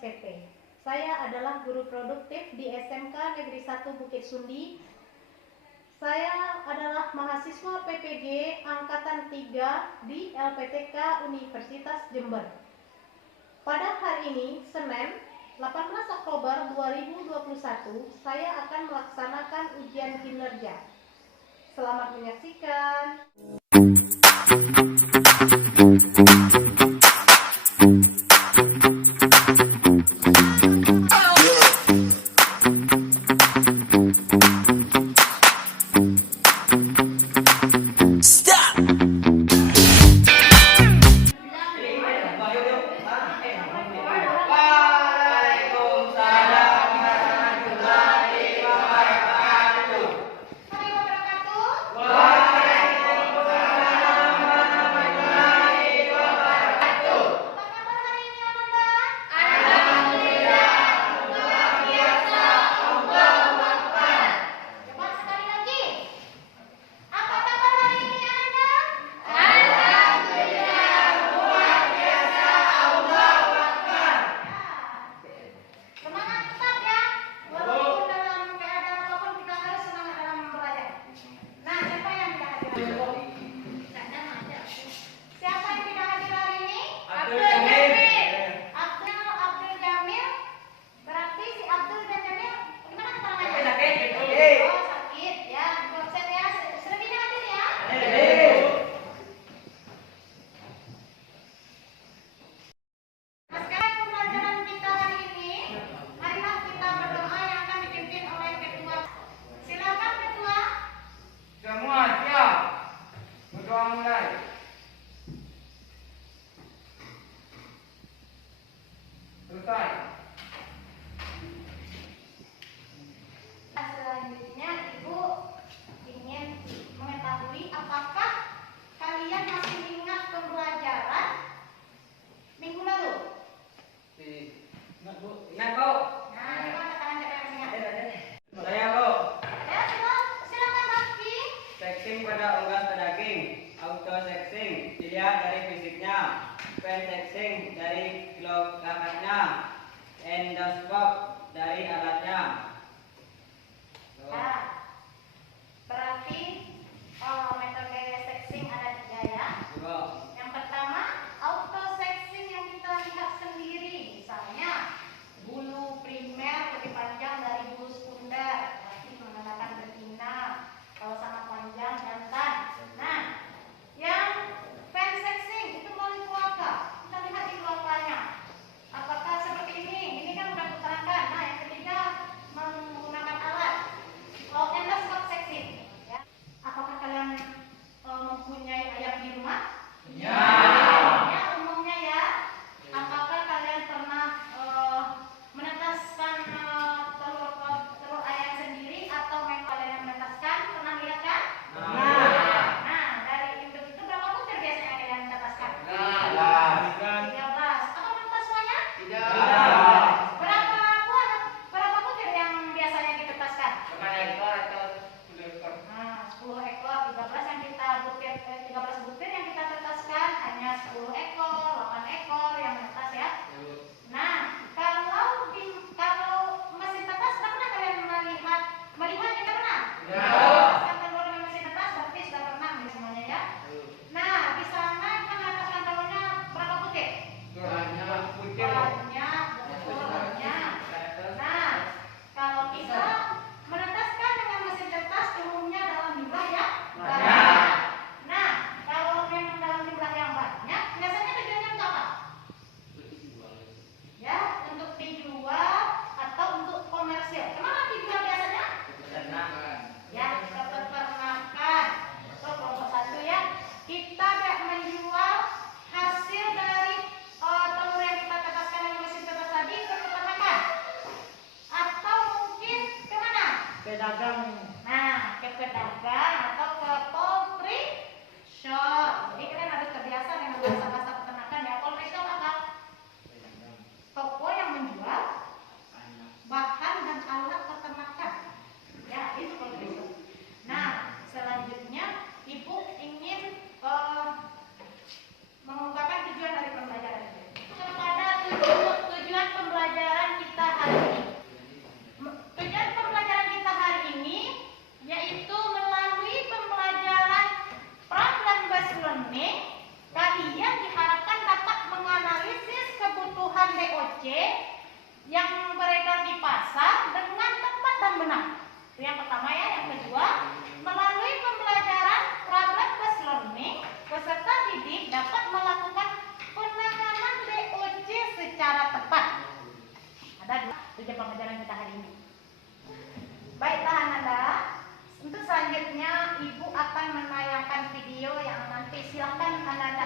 SPP. Saya adalah guru produktif di SMK Negeri 1 Bukit Sundi. Saya adalah mahasiswa PPG Angkatan 3 di LPTK Universitas Jember. Pada hari ini, Senin, 18 Oktober 2021, saya akan melaksanakan ujian kinerja. Selamat menyaksikan. Selanjutnya, Ibu ingin mengetahui apakah kalian masih ingat pembelajaran minggu lalu? Ingat, Bu. Ingat, Bu. Nah, gimana kalian yang ingat? Saya, Bu. Ya, silakan Raffi. Sexing pada unggas pedaging. Auto sexing dilihat dari fisiknya. Pen sexing dari kilogramnya. Endoskop dari alatnya. Nah, berarti metode sexing ada 3 ya. Bu. Yang pertama, auto sexing yang kita lihat sendiri. Misalnya, bulu primer lebih panjang dari bulu sekunder, berarti menandakan betina. Kalau sangat panjang, jantan. Nah, yang fan sexing itu melalui kloaka. Kita lihat di kloakanya. Apakah seperti ini? Ini kan sudah kuterangkan. Nah, yang ketiga menggunakan alat. Endoskop sexing. Ya. Apakah kalian mempunyai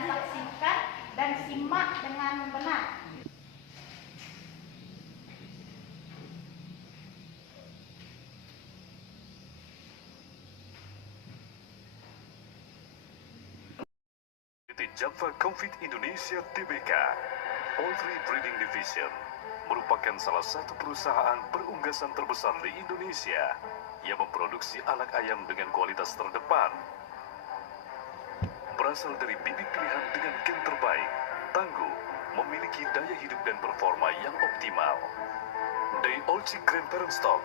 saksikan dan simak dengan benar. PT Java Confit Indonesia Tbk, Poultry Breeding Division, merupakan salah satu perusahaan perunggasan terbesar di Indonesia yang memproduksi anak ayam dengan kualitas terdepan. Berasal dari bibit pilihan dengan gen terbaik, tangguh, memiliki daya hidup dan performa yang optimal. Day Old Chick Grandparent Stock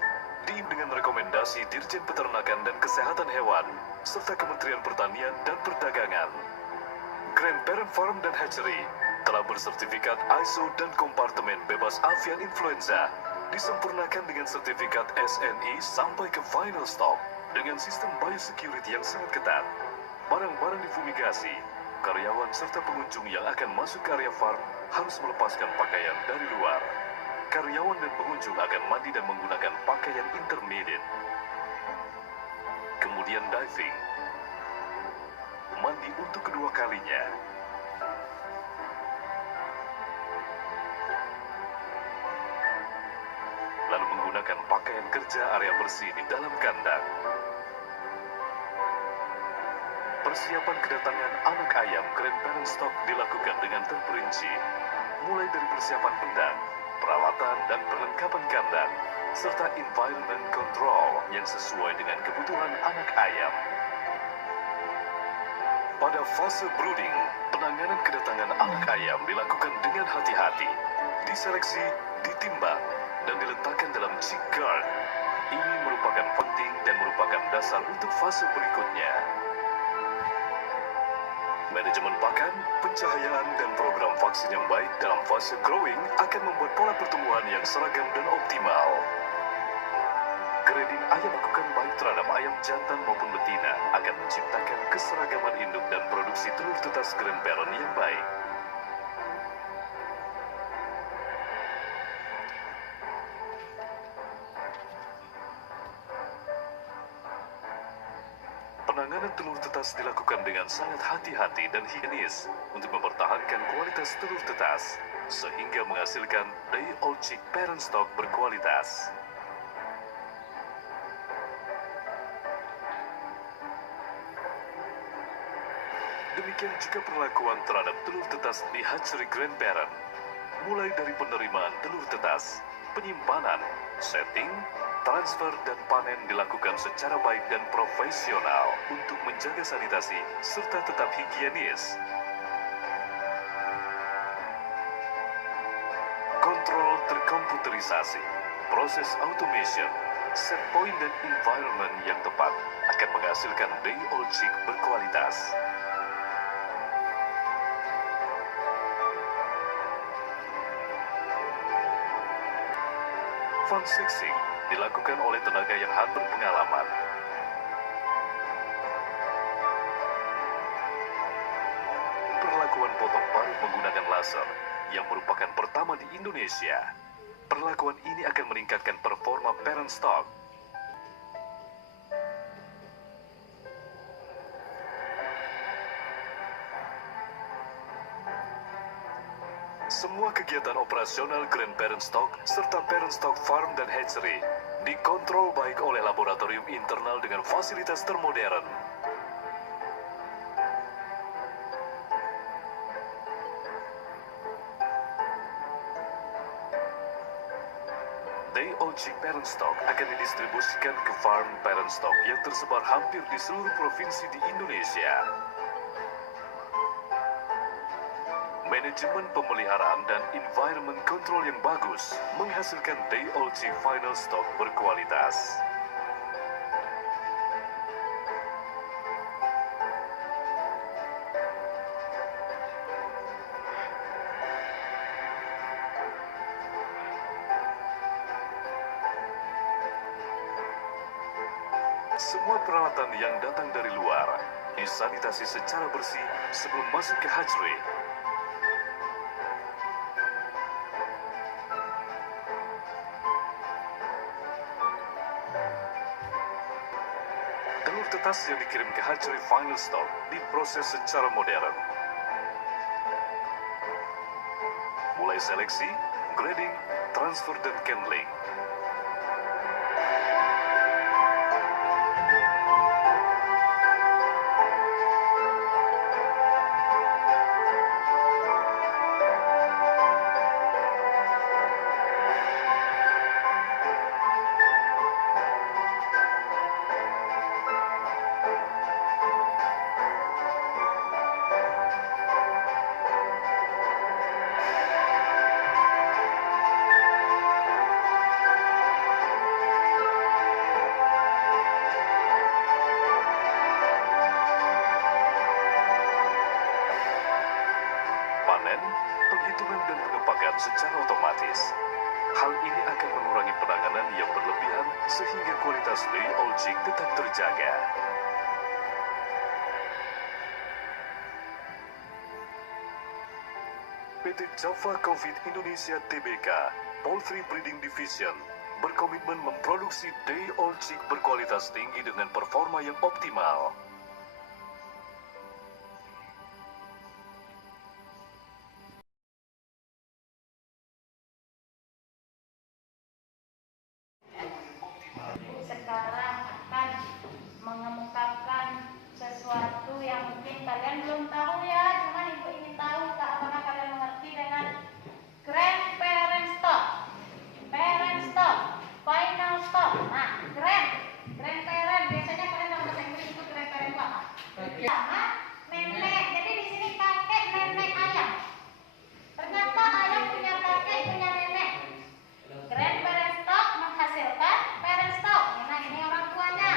diim dengan rekomendasi Dirjen Peternakan dan Kesehatan Hewan serta Kementerian Pertanian dan Perdagangan. Grandparent Farm dan Hatchery telah bersertifikat ISO dan kompartemen bebas avian influenza, disempurnakan dengan sertifikat SNI sampai ke final stock dengan sistem biosecurity yang sangat ketat. Barang-barang difumigasi, karyawan serta pengunjung yang akan masuk ke area farm harus melepaskan pakaian dari luar. Karyawan dan pengunjung akan mandi dan menggunakan pakaian intermediate. Kemudian diving. Mandi untuk kedua kalinya. Lalu menggunakan pakaian kerja area bersih di dalam kandang. Persiapan kedatangan anak ayam grandparent stock dilakukan dengan terperinci, mulai dari persiapan pendang, peralatan dan perlengkapan kandang, serta environment control yang sesuai dengan kebutuhan anak ayam. Pada fase brooding, penanganan kedatangan anak ayam dilakukan dengan hati-hati, diseleksi, ditimbang, dan diletakkan dalam chick guard. Ini merupakan penting dan merupakan dasar untuk fase berikutnya. Manajemen pakan, pencahayaan, dan program vaksin yang baik dalam fase growing akan membuat pola pertumbuhan yang seragam dan optimal. Grading ayam lakukan baik terhadap ayam jantan maupun betina akan menciptakan keseragaman induk dan produksi telur tetas grandparent yang baik. Penanganan telur tetas dilakukan dengan sangat hati-hati dan higienis untuk mempertahankan kualitas telur tetas, sehingga menghasilkan day old chick parent stock berkualitas. Demikian juga perlakuan terhadap telur tetas di hatchery grandparent, mulai dari penerimaan telur tetas, penyimpanan, setting, transfer, dan panen dilakukan secara baik dan profesional untuk menjaga sanitasi serta tetap higienis. Kontrol terkomputerisasi, proses automation, set point dan environment yang tepat akan menghasilkan day old chick berkualitas. Fun sexing dilakukan oleh tenaga yang berpengalaman. Perlakuan potong parut menggunakan laser yang merupakan pertama di Indonesia. Perlakuan ini akan meningkatkan performa parent stock. Semua kegiatan operasional grandparent stock serta parent stock farm dan hatchery dikontrol baik oleh laboratorium internal dengan fasilitas termodern. Day old chick parent stock akan didistribusikan ke farm parent stock yang tersebar hampir di seluruh provinsi di Indonesia. Manajemen pemeliharaan dan environment control yang bagus menghasilkan day old chick final stock berkualitas. Semua peralatan yang datang dari luar disanitasi secara bersih sebelum masuk ke hatchery. Telur tetas yang dikirim ke hatchery final stock diproses secara modern. mulai seleksi, grading, transfer, dan handling. Panen, penghitungan, dan pengepakan secara otomatis. Hal ini akan mengurangi penanganan yang berlebihan sehingga kualitas day old chick tetap terjaga. PT Java Covid Indonesia Tbk, Poultry Breeding Division, berkomitmen memproduksi day old chick berkualitas tinggi dengan performa yang optimal. Sekarang akan mengemukakan sesuatu yang mungkin kalian belum tahu ya, cuman ibu ingin tahu apakah kalian mengerti dengan grandparent stop, parent stop, final stop. Nah, grandparent biasanya kalian dalam bahasa Inggris itu grandparent itu apa? Sama nenek. Jadi di sini kakek, nenek, ayam. Ternyata ayam punya kakek, punya nenek. Grandparent stock menghasilkan parent stock. Nah, ini orang tuanya.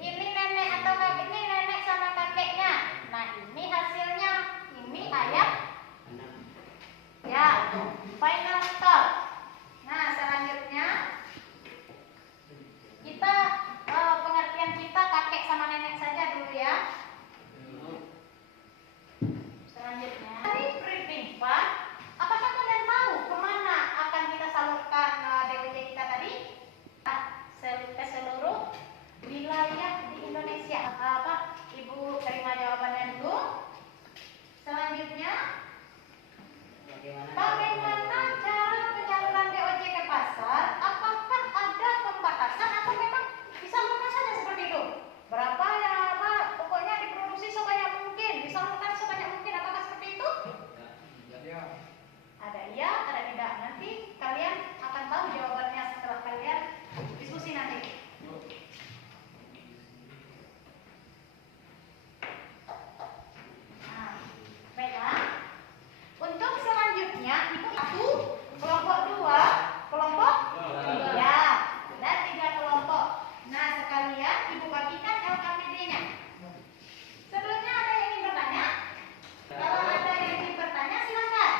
Ini nenek atau kakek, ini nenek sama kakeknya. Nah, ini hasilnya. Ini ayam. Ya, final stock. Nah, selanjutnya kita pengertian kita kakek sama nenek saja dulu ya. Selanjutnya, dari breeding fund, apakah kalian tahu kemana akan kita salurkan DOJ kita tadi? Ke seluruh wilayah di Indonesia. Ibu terima jawabannya dulu. Selanjutnya, bagaimana cara penyaluran DOJ ke pasar? Apakah ada pembatasan atau memang disalurkan saja seperti itu? Berapa ya, pokoknya diproduksi sebanyak mungkin, disalurkan sebanyak mungkin. Apakah seperti itu? Ada iya, ada tidak. Nanti kalian akan tahu jawabannya setelah kalian diskusi nanti. Nah, baiklah. Untuk selanjutnya, ibu satu, kelompok dua, kelompok tiga, dan 3 kelompok. Nah, sekalian ibu bagikan LKPD-nya. Sebelumnya ada yang ingin bertanya? Kalau ada yang ingin bertanya, silakan.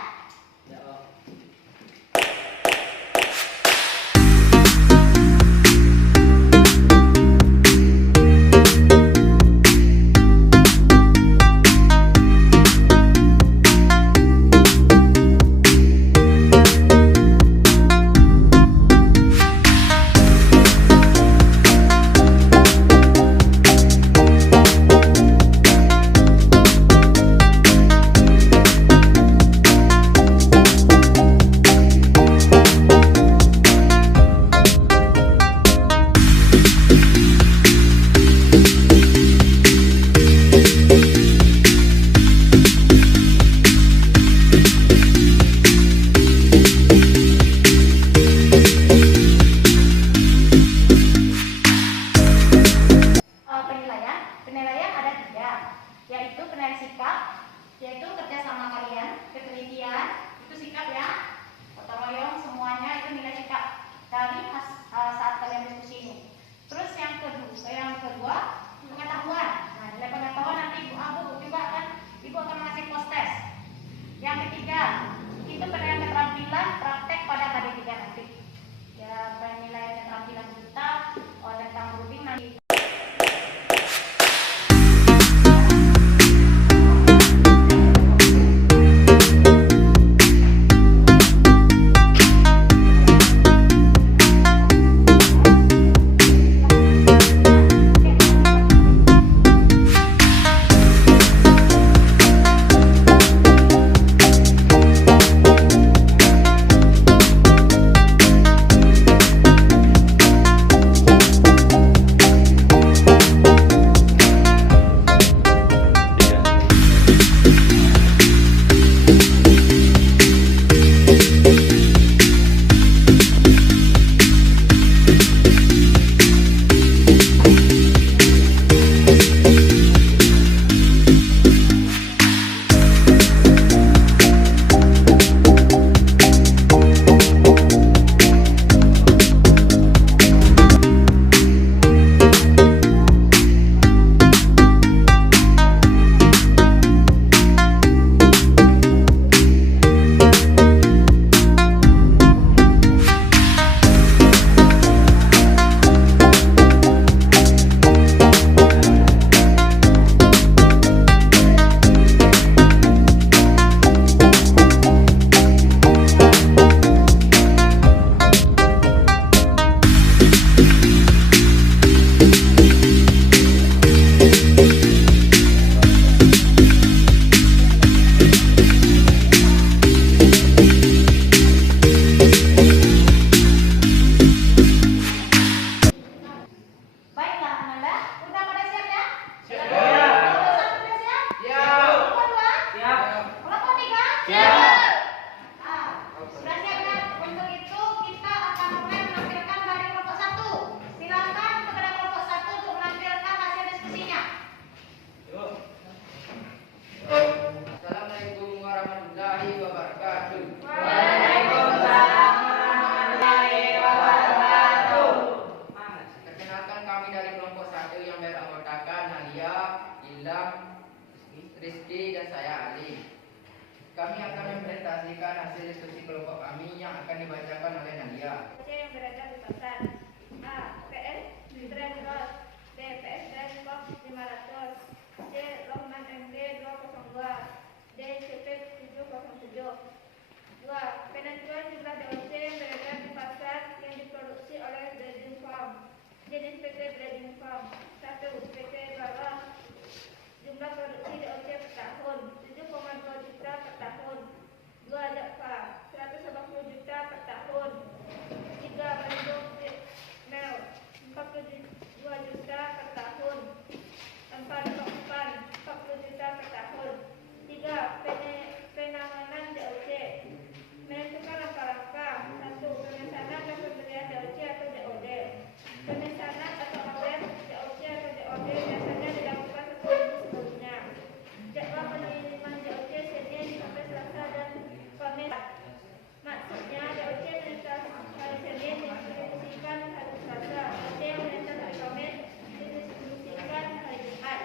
Penilaian ada 3, yaitu penilaian sikap, yaitu kerjasama kalian, ketelitian, itu sikap ya, gotong royong semuanya itu nilai sikap dari saat kalian diskusi ini. Terus yang kedua pengetahuan. Nah, nilai pengetahuan nanti ibu juga kan, ibu akan mengasih post test. Yang ketiga itu penilaian keterampilan praktek pada KD3 nanti. Ya, penilaian keterampilan kita tentang grouping nanti. saya Ali. Kami akan mempresentasikan hasil diskusi kelompok kami yang akan dibacakan oleh Nadia. C yang berada di pasar. A. PS Trend Ross. B. PS Trend Box 500. C. Rohman MD 202. D. CP 707. 2. Penentuan jumlah DOC yang beredar di pasar yang diproduksi oleh Breeding Farm. Jenis PT Breeding Farm. 1. PT bawah. Jumlah produksi DOC per tahun 7,2 juta per tahun. 2. Jakfa 180 juta per tahun. 3. Bandung Mel 42 juta per tahun. 4. Lokpan 40 juta per tahun. 3. Penanganan DOC menentukan langkah-langkah. 1. Pemesanan dan pembelian DOC atau DOD. Pemesanan atau order DOC atau DOD biasanya dilakukan 1 minggu sebelumnya. Jadwal pengiriman DOC Senin sampai Selasa dan Kamis. Maksudnya DOC melintas hari Senin didistribusikan hari Selasa. DOC yang melintas hari Kamis didistribusikan hari Jumat.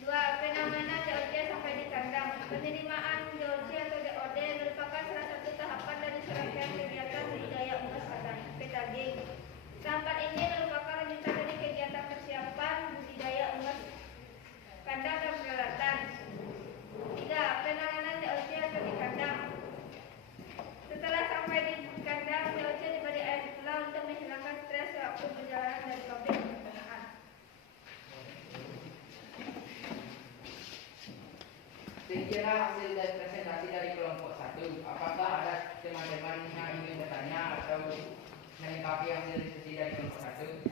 2. Penanganan DOC sampai di kandang. Penerimaan DOC atau DOD merupakan salah satu tahapan dari serangkaian kegiatan budidaya unggas petaging. Tahapan ini merupakan lanjutan dari kegiatan persiapan budidaya unggas kandang dan peralatan. 3. Penanganan DOC atau di kandang. Setelah sampai di kandang, DOC diberi air pula untuk menghilangkan stres waktu perjalanan dari pabrik ke peternakan. Sekira hasil dari presentasi dari kelompok 1. Apakah ada teman-teman yang ingin bertanya atau melengkapi hasil diskusi dari kelompok 1?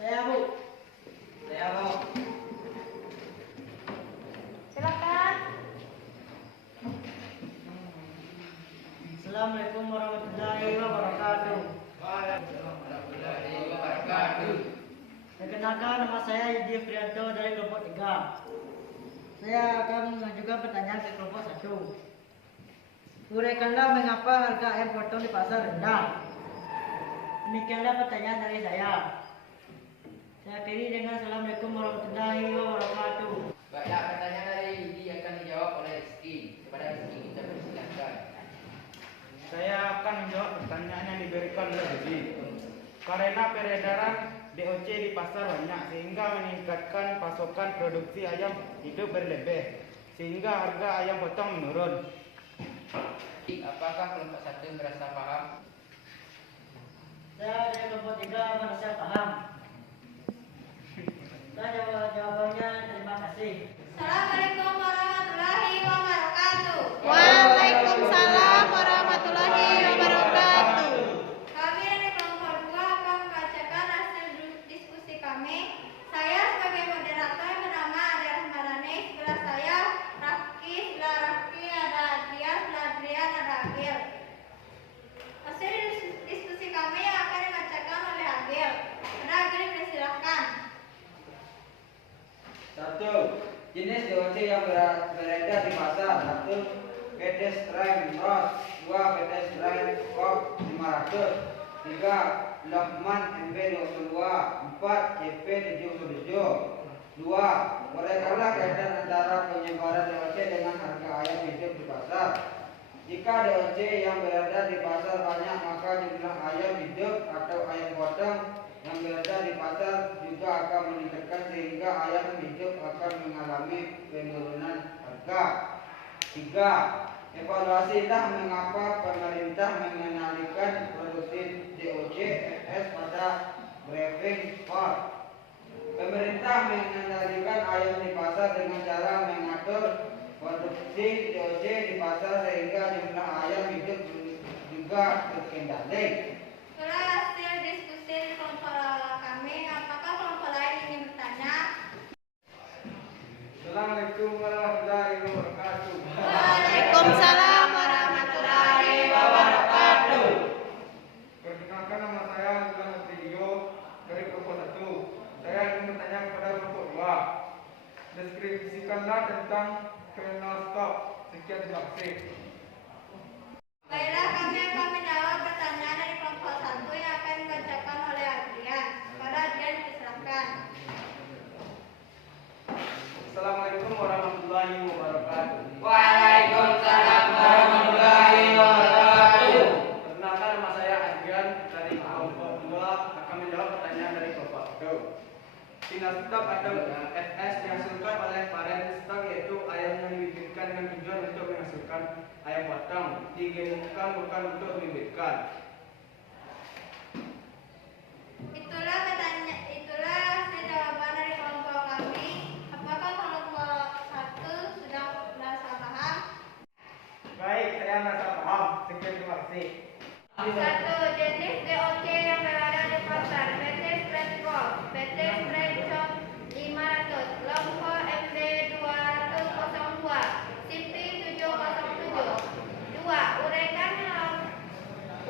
Saya Bu. Saya Bu. Silakan. Assalamualaikum warahmatullahi wabarakatuh. Waalaikumsalam warahmatullahi wabarakatuh. Perkenalkan, nama saya Yudi Frianto dari kelompok 3. Saya akan mengajukan pertanyaan ke kelompok 1. Uraikanlah mengapa harga ayam potong di pasar rendah. Demikianlah pertanyaan dari saya. Saya akhiri dengan Assalamualaikum warahmatullahi wabarakatuh. Baiklah, pertanyaan dari Yudi akan dijawab oleh Rizky. Kepada Rizky kita persilakan. Saya akan menjawab pertanyaan yang diberikan oleh Yudi. Karena peredaran DOC di pasar banyak sehingga meningkatkan pasokan produksi ayam hidup berlebih sehingga harga ayam potong menurun. Apakah kelompok 1 merasa paham? Saya dari kelompok 3 merasa paham. Jawabannya terima kasih. Assalamualaikum warahmatullahi wabarakatuh. Waalaikumsalam warahmatullahi wabarakatuh. Kami dari kelompok 2 akan membacakan hasil diskusi kami. Saya sebagai moderator yang bernama Adia Rahmadani. Sebelah saya Rafki, sebelah Rafki ada Adria, sebelah Adrian ada Agil. Hasil diskusi kami yang akan dibacakan oleh Agil. Pada Agil dipersilakan. 1. Jenis DOC yang beredar di pasar. 1. PT Strength Ross. 2. PT Strength Box 500. 3. Lokman MB 202. 4. CP 707. 2. Uraikanlah kaitan antara penyebaran DOC dengan harga ayam hidup di pasar. Jika DOC yang berada di pasar banyak, maka jumlah ayam hidup atau ayam potong yang berada di pasar juga akan meningkatkan sehingga ayam hidup akan mengalami penurunan harga. 3. Evaluasilah mengapa pemerintah mengendalikan produksi DOC FS pada Breeding Farm. Pemerintah mengendalikan ayam di pasar dengan cara mengatur produksi DOC di pasar sehingga jumlah ayam hidup juga terkendali. Setelah hasil diskusi di kelompok kami, apakah kelompok lain ingin bertanya? Assalamualaikum warahmatullahi wabarakatuh. Waalaikumsalam warahmatullahi wabarakatuh. Perkenalkan, nama saya Muhammad Rio dari kelompok 1. Saya ingin bertanya kepada kelompok 2. Deskripsikanlah tentang kernel stop. Sekian, terima kasih. Baiklah, kami akan menjawab pertanyaan dari kelompok 1 yang akan dibacakan oleh Adrian. Pada Adrian dipersilakan. Final stock atau FS dihasilkan oleh parent stock, yaitu ayam yang dibibitkan dengan tujuan untuk menghasilkan ayam potong. Digemukkan bukan untuk dibibitkan. Itulah hasil jawaban dari kelompok kami. Apakah kelompok 1 sudah merasa paham? Baik, saya merasa paham. Sekian, terima kasih. 1. Jenis DOC yang berada di pasar: PT Straight Rock, PT Straight Chop 500, Longko MD 202, CP 707. 2.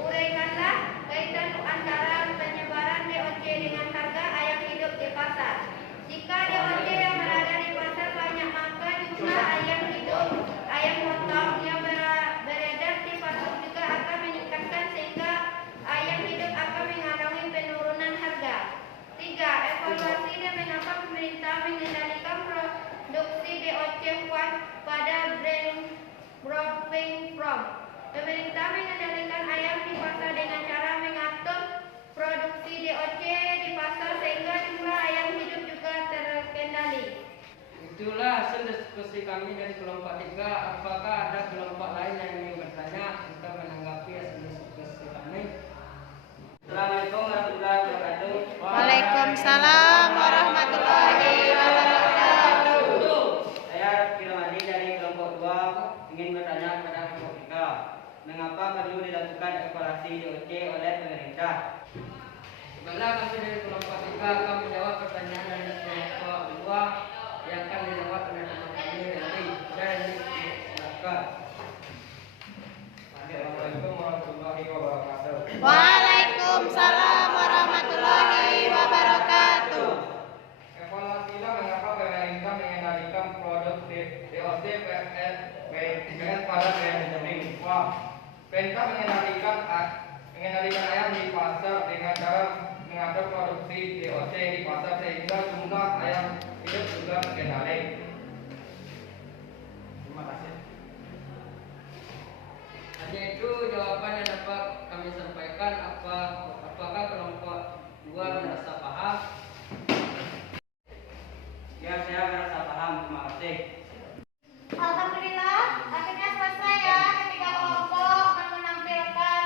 Uraikanlah kaitan antara penyebaran DOC dengan harga ayam hidup di pasar. Jika DOC yang berada di pasar banyak, maka jumlah ayam hidup, ayam potong yang beredar di pasar juga akan meningkatkan, sehingga ayam hidup akan mengalami penurunan harga. 3. Evaluasi dan mengapa pemerintah mengendalikan produksi DOC kuat pada Breeding Farm. Pemerintah mengendalikan ayam di pasar dengan cara mengatur produksi DOC di pasar sehingga jumlah ayam hidup juga terkendali. Itulah hasil diskusi kami dari kelompok 3. Apakah ada kelompok lain yang ingin bertanya untuk menanggapi hasil diskusi kami? Assalamualaikum warahmatullahi wabarakatuh. Waalaikumsalam warahmatullahi wabarakatuh. Saya Firmadi dari kelompok 2 ingin bertanya kepada kelompok 3. Mengapa perlu dilakukan evaluasi DOC oleh pemerintah? Sebelah kami dari kelompok 3 akan menjawab pertanyaan dari kelompok 2 yang akan dijawab oleh kelompok kami dari silakan. Assalamualaikum warahmatullahi wabarakatuh. Waalaikumsalam warahmatullahi wabarakatuh. Evaluasilah mengapa pemerintah mengendalikan produk DOC PS pada Breeding Farm. Pemerintah mengendalikan ayam di pasar dengan cara mengatur produksi DOC di pasar sehingga jumlah ayam hidup juga terkendali. Terima kasih. Hanya itu jawaban yang dapat kami sampaikan. Apakah kelompok 2 merasa paham? Ya, saya merasa paham. Terima kasih. Alhamdulillah, akhirnya selesai ya. Ketiga kelompok akan menampilkan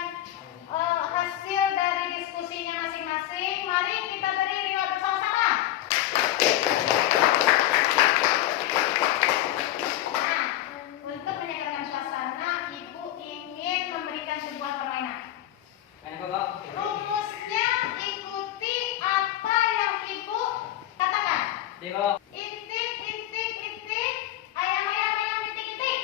hasil dari diskusinya masing-masing. Mari kita beri reward bersama-sama. Nah, untuk menyegarkan suasana, Ibu ingin memberikan sebuah permainan. Kenapa, Pak? Rumusnya ikuti apa yang Ibu katakan. Tiga. Intik, intik, intik. Ayam, ayam, ayam, intik, intik.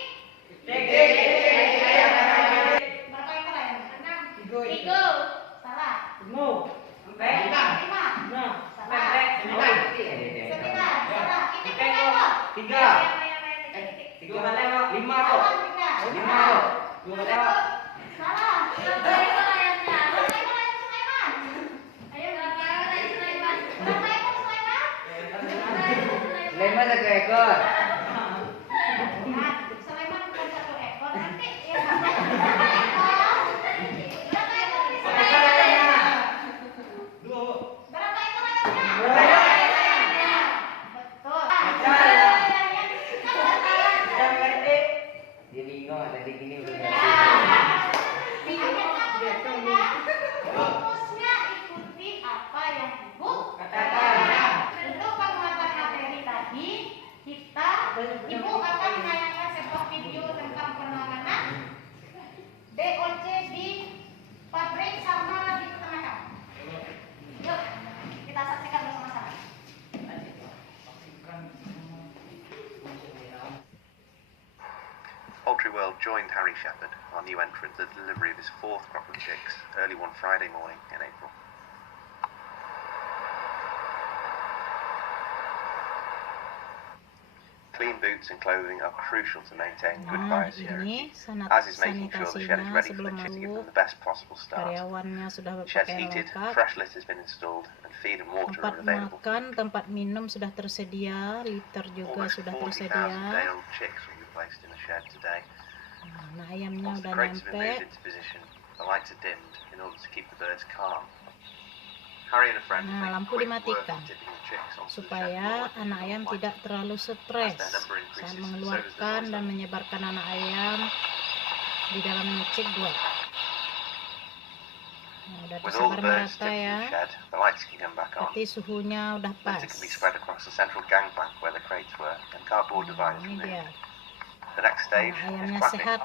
Berapa ekor ayam? 6. 3. Salah. 5. Salah. 9. Salah. Intik berapa ekor? 3. Ayam, ayam, ayam, intik, intik. 3 kali, Pak. 5 kok. Salah, 3. 5 kok. 2 kali, Pak. Salah. Berapa ekor ayamnya? Berapa ekor ayam Sulaiman? Ayo, berapa ekor ayam Sulaiman? Berapa ekor Sulaiman? Sulaiman 1 ekor. Nah, Sulaiman bukan 1 ekor, nanti ya sampai 1 ekor. Berapa ekor di Sulaiman? 2. Berapa ekor ayamnya? 2 ekor. Betul. Sudah mengerti? Dia bingung, tadi gini belum ngerti. Rumusnya ikuti apa yang Ibu Katakan. Untuk penguatan materi tadi, Ibu akan menayangkan sebuah video tentang penanganan DOC di pabrik sama di peternakan. Yuk, kita saksikan bersama-sama. Poultryworld joined Harry Shepherd, our new entrant, at the delivery of his 4th crop of chicks early one Friday morning in April. Clean boots and clothing are crucial to maintain good Nah, biosecurity, ini as is making sure the shed is sanitasinya ready for the sebelum chick to give them masuk. the best possible start. Karyawannya sudah The shed's berpakaian heated, lengkap. fresh litter has been installed, and feed and water Tempat are available. makan, tempat minum sudah tersedia, liter juga Almost sudah 40,000 tersedia. day-old chicks will be placed in the shed today. Nah, ayamnya Once the udah crates have been moved nyampe. into position, the lights are dimmed in order to keep the birds calm. Harry and a friend Nah, make lampu quick work dimatikan of tipping the chicks onto the shed supaya floor anak before ayam flight. tidak terlalu As stres their number saat increases, so does the mengeluarkan noise dan level. menyebarkan anak ayam di dalam cek gua. Nah, udah With all tersebar the birds merata tipped in ya. the shed, the lights can come back on. Berarti suhunya udah pas. Litter can be spread across the central gangplank where the crates were, and cardboard Nah, dividers ini removed. dia. The next stage Anak is ayamnya clapping. sehat.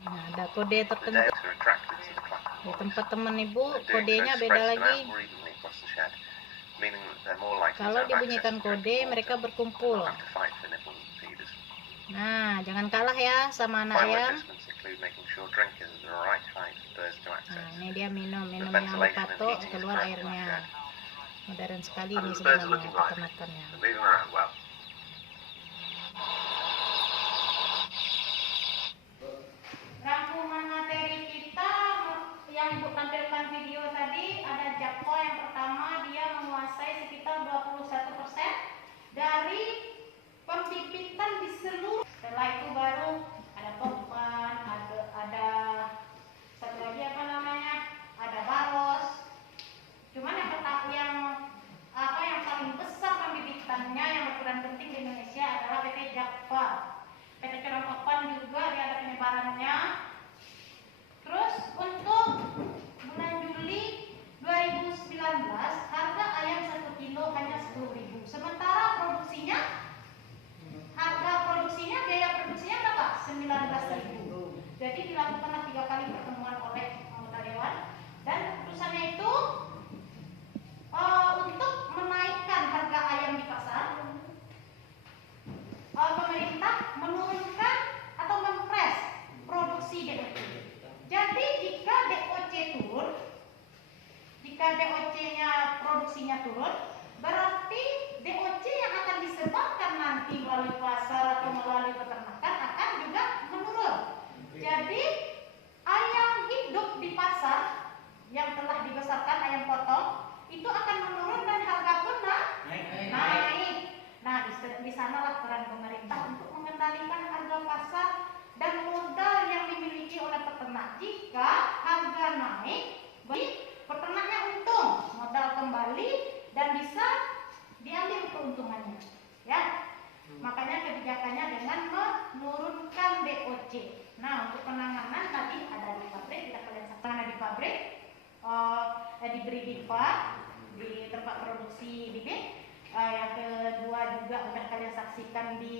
Nah, ada kode The tertentu. tails are attracted to the clap. Di tempat teman ibu, And doing so kodenya beda spreads them lagi. out more evenly across the shed, meaning that they're more likely to Kalau have access dibunyikan to kode, drinking mereka water berkumpul. and not have to fight for nibbles and feeders. Nah, jangan kalah ya sama anak Final ayam. adjustments include making sure drinkers are the right height for birds to Nah, access. ini dia minum The yang ventilation and patok, heating is keluar cracked in the airnya. shed. Modern sekali How ini does the birds sebenarnya looking like? peternakannya. They're moving around well. Rangkuman materi kita yang Ibu tampilkan video tadi, ada Jakpo yang pertama, dia menguasai sekitar 21% dari pembibitan di seluruh. Setelah itu baru ada Pompan, ada satu lagi apa namanya, ada Baros. Cuman yang pertama yang paling besar pembibitannya yang berperan penting di Indonesia adalah PT Jakpa. PT Cerongkopan juga dia ada penyebarannya. Terus untuk bulan Juli 2019 harga ayam 1 kilo hanya 10.000. Sementara biaya produksinya berapa? 19.000. Jadi dilakukanlah 3 kali pertemuan oleh anggota dewan dan keputusannya itu untuk menaikkan harga ayam di pasar. Pemerintah menurunkan atau mempres produksi DOC. Jadi jika DOC-nya produksinya turun, berarti DOC yang akan disebarkan nanti melalui pasar atau melalui peternakan akan juga menurun. Jadi ayam hidup di pasar yang telah dibesarkan ayam potong itu akan menurun dan harga pun naik. Nah, di sanalah peran pemerintah untuk mengendalikan harga pasar dan modal yang dimiliki oleh peternak. Jika harga naik, peternaknya untung, modal kembali dan bisa diambil keuntungannya. Ya, makanya kebijakannya dengan menurunkan DOC. Nah, untuk penanganan tadi ada di pabrik, tidak kalian saksikan di pabrik, diberi DIPA di tempat produksi bibit. Yang kedua juga udah kalian saksikan di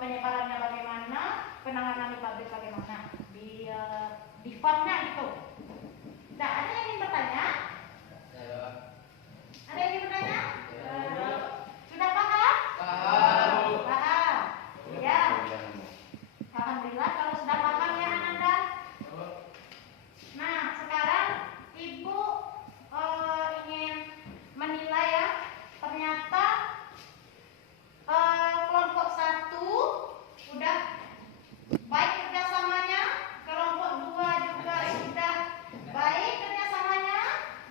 penyebarannya bagaimana, penanganan di pabrik bagaimana, di farmnya gitu. Nah, ada yang ingin bertanya? Ada yang ingin bertanya? Sudah paham? Paham. Ya. Alhamdulillah kalau sudah paham ya Ananda. Nah, sekarang Ibu ingin menilai ya, ternyata kelompok 1 udah baik kerjasamanya, kelompok 2 juga sudah baik kerjasamanya,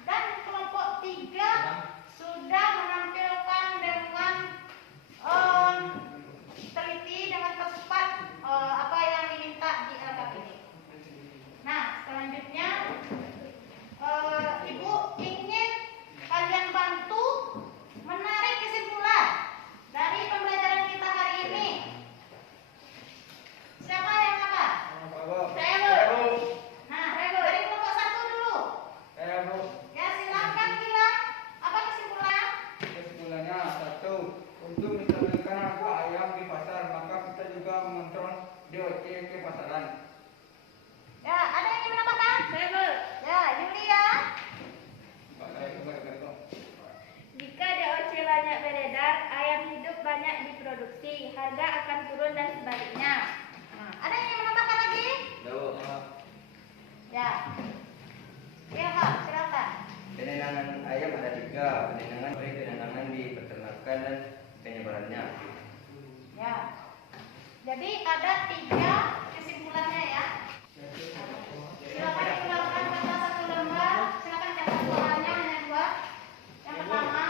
dan kelompok 3 sudah menampilkan dengan teliti, dengan tepat apa yang diminta di LKPD. Nah, selanjutnya Ibu ingin kalian bantu menarik kesimpulan dari pembelajaran kita hari ini. Siapa yang apa? Saya Bu. Nah, dari kelompok 1 dulu. Ya, silakan bilang apa kesimpulan? Kesimpulannya 1. Untuk menstabilkan harga ayam di pasar, maka kita juga mengontrol DOC ke pasaran. Ya, ada yang ingin menambahkan? Saya Bu. Ya, Yulia. Jika DOC banyak beredar, ayam hidup banyak diproduksi, harga akan turun dan sebaliknya. Nah, ada yang ingin menambahkan lagi? Ya. Ilham, silakan. Penenangan ayam ada 3, penenangan di peternakan dan penyebarannya. Ya. Jadi ada 3 kesimpulannya ya. Silakan dikeluarkan kertas 1 lembar. Silakan catat suaranya hanya 2. Yang pertama,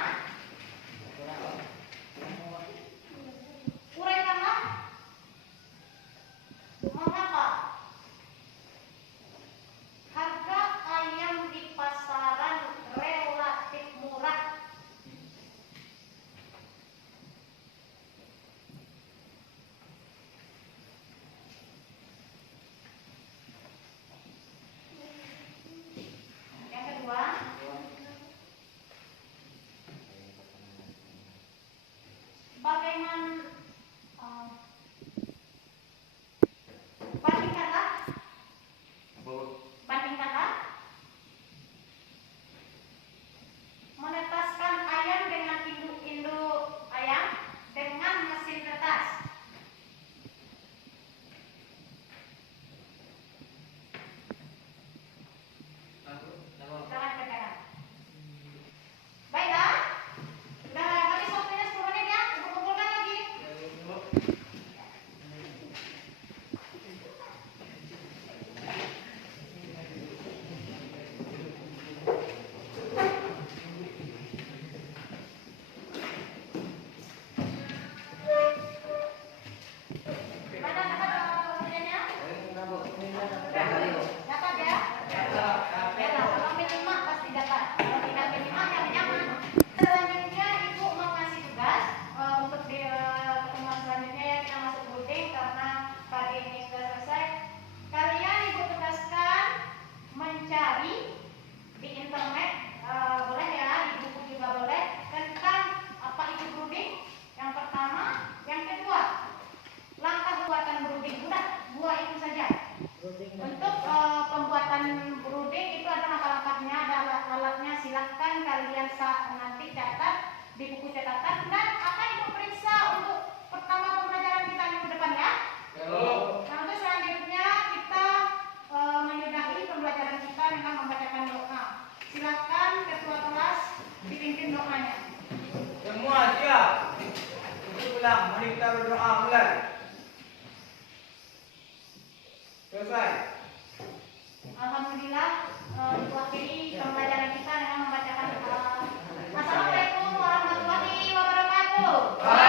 uraikanlah mengapa harga silahkan kalian nanti catat di buku catatan dan akan Ibu periksa untuk pertama pembelajaran kita minggu depan ya. Nah, untuk selanjutnya kita menyudahi pembelajaran kita dengan membacakan doa. Silakan ketua kelas dipimpin doanya. Semua siap. Untuk ulang, mari kita berdoa mulai. Selesai. Alhamdulillah diwakili pembelajaran kita dengan membacakan doa. Assalamualaikum warahmatullahi wabarakatuh.